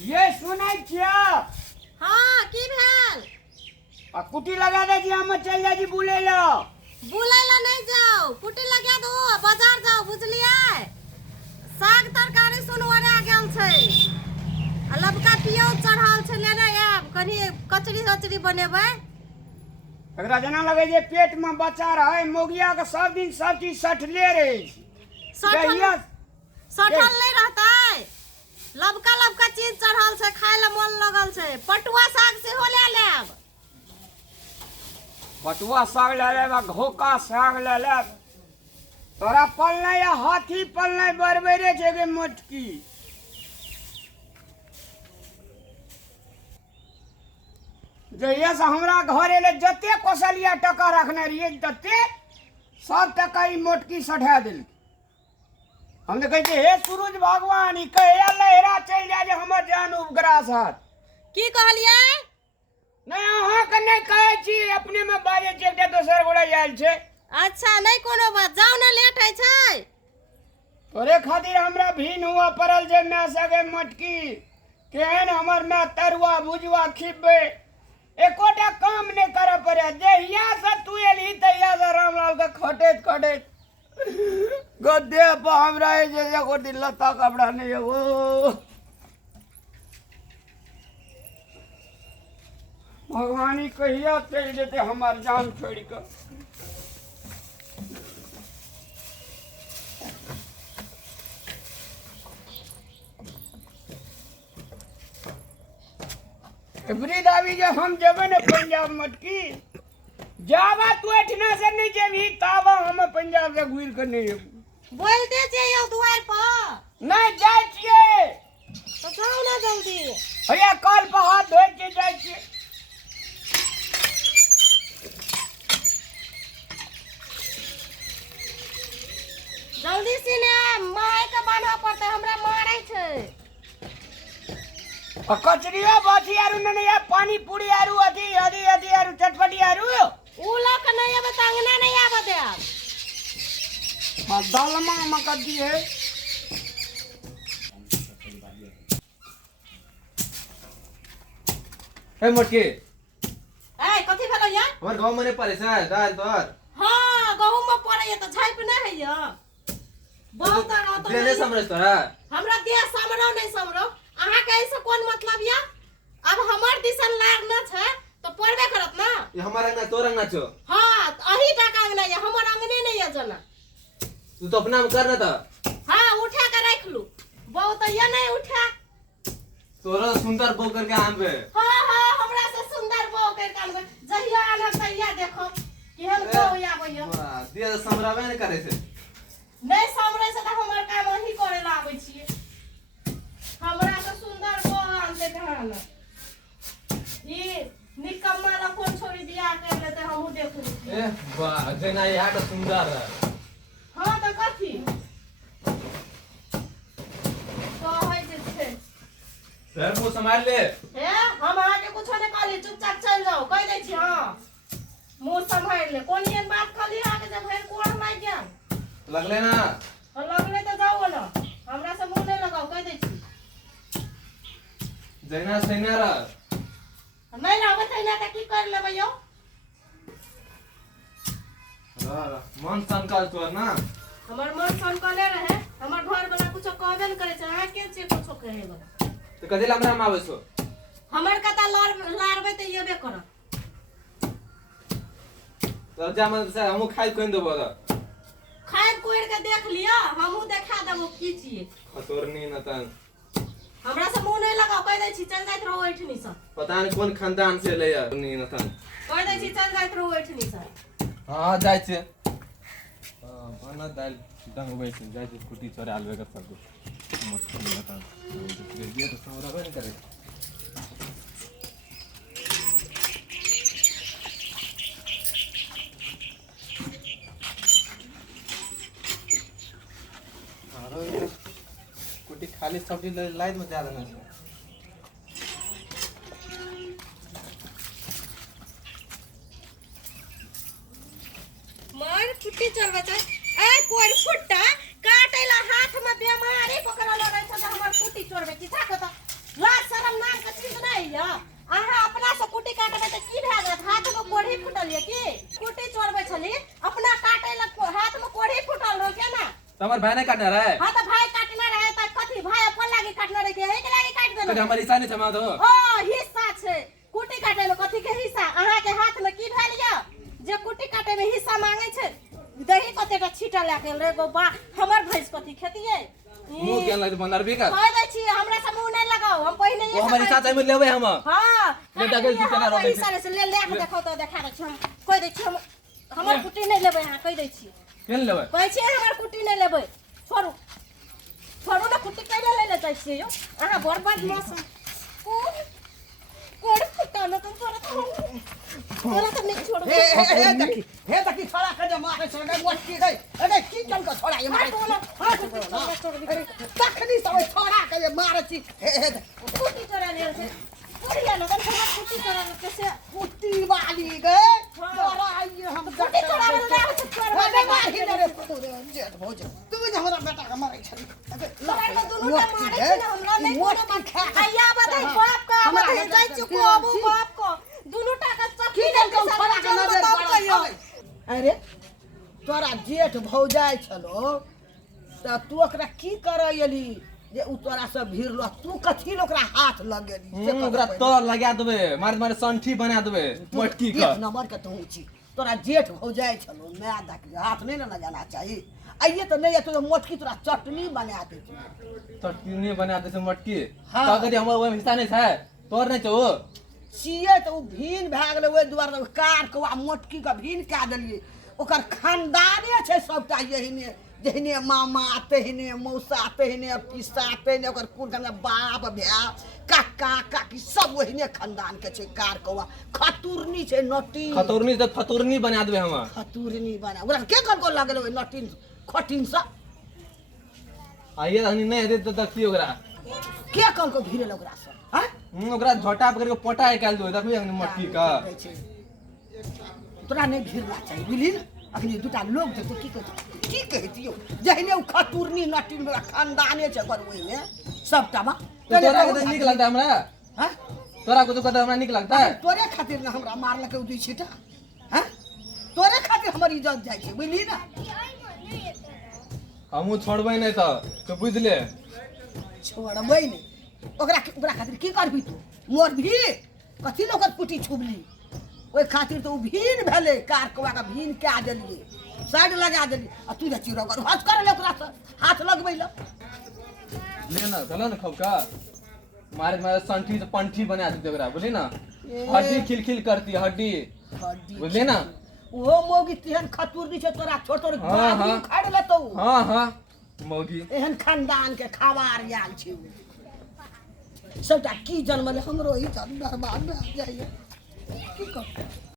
ये सुनै छियै। हाँ की भेल? आ कुटी लगा दे जी, हम चल जाए जी बुले ला। बुलै ला नहीं जाओ, कुटी लगा दो, बाजार जाओ, बुझलियै? साग तरकारी सुनवरे गेल छै। आ लबका पियौज चढ़ल छै, लेने आयब, कनी कचरी कचरी बनेबै। एकरा जना लगे जे पेट में बच्चा रहे, मोगिया के सब दिन सब चीज सठले रहे छै। दहिया सठल नहीं रहतै। लबका लबका चीज चढ़ल छै, खाय ला मन लगल छै। पटुआ साग सेहो ले लेब। पटुआ साग ले लेब, घोका साग ले लेब। तोरा पलने या हाथी पलने बरबरे छै गे मोटकी। जहिया से हमरा घर एले जते कोसलिया टका रखने रहिए तते सब टका ई मोटकी सढ़ा दिल। हम तो कहते हे सूरज भगवान, ई कहिया लहरा चल जाए जे हमर जान उपग्रास हाथ। की कहलियै? नहीं अहाँ के नहीं कहे छी, अपने में बाजे छी, एकटा दोसर गोड़ा आयल छै। अच्छा नहीं कोनो बात, जाओ ना, लेट है छै। तोरे खातिर हमरा भीन हुआ पड़ल जे मैं सगे मटकी केहन हमर मैं तरुआ भुजवा खिबे, एकोटा काम नहीं करे पड़े। जहिया से तू एली तहिया से रामलाल के खटेत खटेत गद्दे पर हमरा जे एको दिन लता कपड़ा नहीं है वो। भगवानी कहिया चल जेते हमार जान छोड़ के। एवरी दावी जे हम जेबे ने पंजाब मटकी, जावा तू एठना से नहीं जेबी, तावा हम पंजाब से घुर के नहीं जेबू। बोलते जइयो दुआर पर। नहीं जाय छिए तो जाओ ना जल्दी। भैया कल पर हाथ धोए के जाय छिए। जल्दी सीने माय के बान्हा पड़ते, हमरा मारै छै। कचरिया बाछी आरु नहीं है, पानी पूरी आरु अथी अथी अथी आरु चटपटी आरु उला के नहीं आबे त अंगना नहीं आबे दे। दालमा मका दिए। ए मोटकी, ए कथि भेलो या? हमर गांव में पड़े छै दाल तोर। हां गहूम में पड़े त झाइप नहीं है या। बहुत रात दे नहीं समझ तोरा। हमरा दे समरो नहीं समरो। अहाँ के ऐसे कोन मतलब या? अब हमर दिसन लाग न छै तो पड़बे करत ना। ये हमारा अंगना तोर अंगना छो। हां अही टाका अंगना या, हमर अंगने नहीं है जना। तू तो अपना में कर ना त। हां उठा के रख लू। बहुत या नहीं उठा। तोरा सुंदर बो करके आनबे। हां हमरा से सुंदर बो के कानबे। जहिया आनब तहिया देखो केहन बो या भैया। वाह, दे समरावे नहीं करे छै। नहीं समरे से त हमर काम अही करे ला आबै छिए। हमरा से सुंदर बो आनते कहन। ई निकम्मा ला कोन छोड़ी दिया कर लेते हमहु देख ली। ए वाह, जेना यहाँ तो सुंदर है। हां त कथि कहै जे छै। सर मुंह संभाल ले। हे हम अहाँ के कुछो नहीं कहली, चुपचाप चल जाओ, कह दै छी। हां मुंह संभाल ले। कोन एहन बात कहली अहाँ के जब भैर कोड़ लाग गेल लगले ना। लगले तो जाओ ना, हमरा से मुंह नहीं लगाओ, कह दै छी। जैना सैना रह। नहीं रहबे तैना त की कर लेबै यौ? मन संकल तोर ना। हमर मन सनकले रहे, हमर घर वाला कुछो कहबे न करे छै। अहाँ के छै कुछो कहे वाला? तो कदे हमरा में आवे छो। हमर कता लारबे त येबे करब। तोर जा मन से हमहु खाइ कोइन देबो त। खाद कोइर के देख लिया, हमहु देखा देबो की छिए। खतरनी न तन। हमरा से मुंह नहीं लगाओ, कह दै छी चल जाइत रहो एठनी से। पता नहीं कौन खानदान से ले यार नी न तन। कह दै छी चल जाइत रहो एठनी से। हां जाय छै। हां बना दाल डंग बैठ जाय छै, कुटी चोरा आलवे के सब मस्त न तन। ये तो समरावे नहीं करे। कुटी खाली सब्जी लाइट में ज्यादा ना छै। मार छुट्टी चलबे छै। ए कोई फुट्टा काटेला हाथ में बेमारी पकड़ल रहे छै, हमर कुटी चोरबे की था कत लाश તમાર ભાઈને કાઢના રહે हाँ तो भाई काटना रहे तो कथी भाई अपन लागे काटना रहे के एक लागे काट તો देना અમારી સાને જમા તો ओ हिस्सा छे कुटी काटे में कथी के हिस्सा अहाँ के हाथ में की भेल या जे कुटी काटे में हिस्सा मांगे छे दही कतेटा छीटा लाके रे गो बा हमर भैंस कथी खेतिए મું કેન લાગે બંદર બી का कह दै छी हमरा से मुंह नहीं लगाओ हम पहले वो हमारी साथ में लेवे हम हां ले डगल की केना रोबे हिस्सा से ले ले के देखो तो देखा दै छी हम कह दै छी हम हमर कुटी नहीं लेबै अहाँ कह दै छी केन लेवे कहै छी हमर कुटी नहीं लेबै छोड़ू छोड़ू ना कुटी कैले ले ले जाइ छी यो अहाँ बर्बाद मौसम कोड़ कुटा न तुम तोरा तो नहीं छोड़ू हे देखी छोड़ा के मारे छ गए मोटकी गई अरे की कल का छोड़ा ये मारे तखनी सब छोड़ा के मारे छी हे कुटी चोरा ले से कुड़िया न तन हमर कुटी चोरा कैसे कुट्टी वाली गए छोड़ा ये हम कुटी चोरा ले चोरा अरे मारी रे जेठ भोज तू जे हमरा बेटा के मारे छ तोरा तो दुनु का मारे छी ना हमरा नहीं कोनो खा आया बधाई बाप का बधाई जाई चुको अबू बाप को दुनु टाका सब की कल का छोड़ा के नजर पड़ा अरे तोरा जेठ भौजाई छलो त तू ओकरा की करैली जे उ तोरा से भिड़लो तू कथी ओकरा हाथ लगेली से ओकरा तोर लगा देबे मार मारे संठी बना देबे मटकी का एक नंबर के तू छी तोरा जेठ भौजाई छलो मैं देख हाथ नहीं ना जाना चाहिए आइए तो नहीं है तो मोटकी तोरा चटनी बना दे चटनी बना दे से मटकी हाँ। तो कदी हमर ओय हिस्सा नहीं छै तोर नहीं छौ सिए तो उ भीन भए गेलै ओइ दुआरे कार के आ मोटकी के भीन कए देलिए ओकर खानदाने छै सबटा यहिने जहिने मामा तहिने मौसा तहिने पिसा तहिने ओकर कुल के बाप भैया काका काकी सब वहिने खानदान के छै कार कौआ खतुरनी छै नटी खतौरनी से खतौरनी बना देबे हम खतुरनी बना ओकरा के कर को लगल ओइ नटीन खटिन सा आइए हनी नहीं दे तो देखी ओकरा के कर को भिड़ल ओकरा से हैं ओकरा झोटा पकड़ के पोटा निकाल दो देखबी हनी मटकी का तोरा नहीं भिड़ना चाहिए बुझली ना अखनी दूटा लोग देखो की कहतियो जहने उ खतुरनी नटीन वाला खानदाने छै पर ओइ में सबटा बा तो तोरा के निक लगता हमरा हैं तोरा को तो कहता हमरा निक लगता है तोरे खातिर ना हमरा मारलके उ दुई छिटा हैं तोरे खातिर हमर इज्जत जाइ छै बुझली ना हमू छोड़बै नहीं तो बुझले छोड़बै नहीं ओकरा खातिर की करबी तू मोर भी कथी लोग पुटी छुबली ओइ खातिर तो उ भीन भेले कार कवा का भीन कए देलिए साइड लगा देली आ तू जे चिरो कर हस कर ले ओकरा से हाथ लगबै ल ले ना चलो ना खबका मारे मारे संठी से पंठी बना देते ओकरा बुझली ना हड्डी खिलखिल करती हड्डी बुझली ना ओहो मोगी तिहन खतुरनी छै तोरा छोट छोट हाँ, हाँ। बाबू खाड़ लेतौ हां हां मौगी एहन खानदान के खबार याल छै सबटा की जन्मले हमरो इज्जत बर्बाद भए जाइए की कर